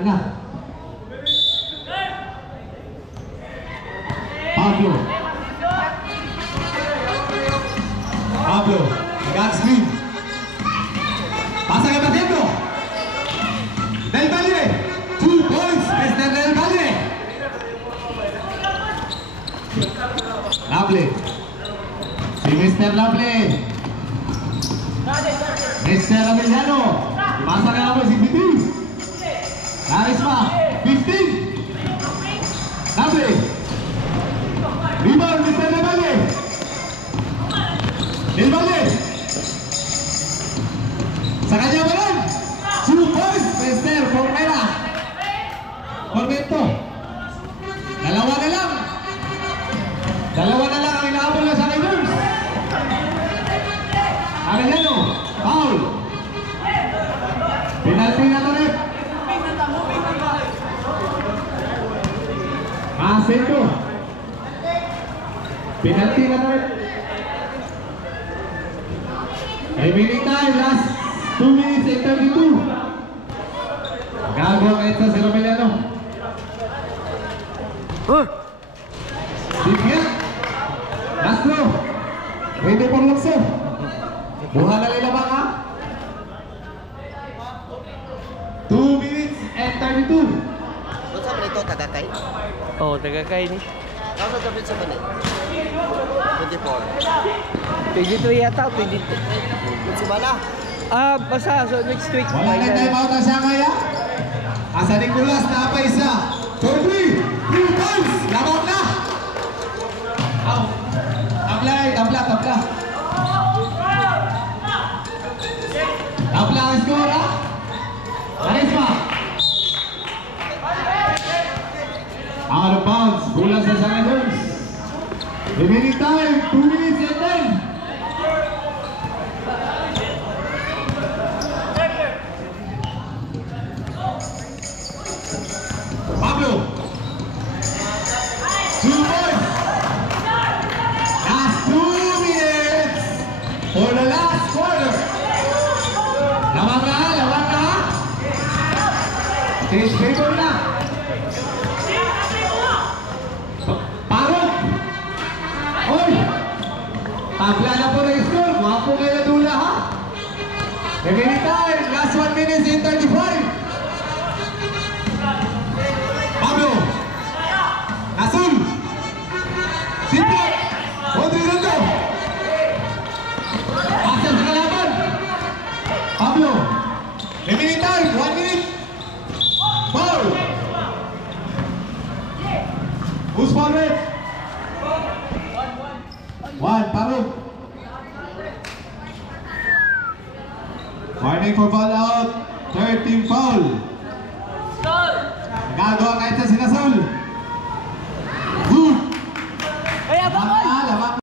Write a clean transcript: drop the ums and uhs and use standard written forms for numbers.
na. Pablo. Pablo, nag-screen. Pasa kay Patiendo. Del Valle. 2 points, Mr. Del Valle. Lovely. Si Mr. Lovely. Mr. Ameliano. Pasa kay Lovely si Bitis. Karisma. 15. Lovely. Rebound, Mr. Del Valle. Del Valle. Sa kanya ba lang? 2 points, Mr. Formera. Formento. Dalawa na lang ang inaabol na sa Raiders. Arellano, foul. Penalty na ulit. Asento. Penalty na ulit. Remaining time, last 2 minutes and 32. Gagawa kahit sa Arellano. Sipyan. Castro. Ready for lakso. Buha na nila ba ka? 2 minutes and 32. Doon sa manito, Tagakay? Oo, Tagakay ni. Ano sabi sa manito? 24. 23 yata, 22. Si Bala? Basta, so next week. Wala na time out ang Shanghai, ha? Asa Nicolas na pa isa. 3 points. Labot na. Tabla. Tabla ang score, ha? Karisma. Out of bounds. Bulan sa Sanganders. Remaining time, 2 minutes and 10. Pablo. 2 points. Last 2 minutes for the last quarter. Lawag na. Stage favor na. Parok. Oy. Tabla na po na yung score. Wapo kayo na dula, ha? Remaining time. Last 1 minute and 35. Pablo. Azul. Simple. Rodrigo. Aksan sa kalaban. Pablo. Remaining time. 1 minute. Foul. Who's foul rate? 1. Pablo. Warning for foul out. 13 foul. Gagawa kayo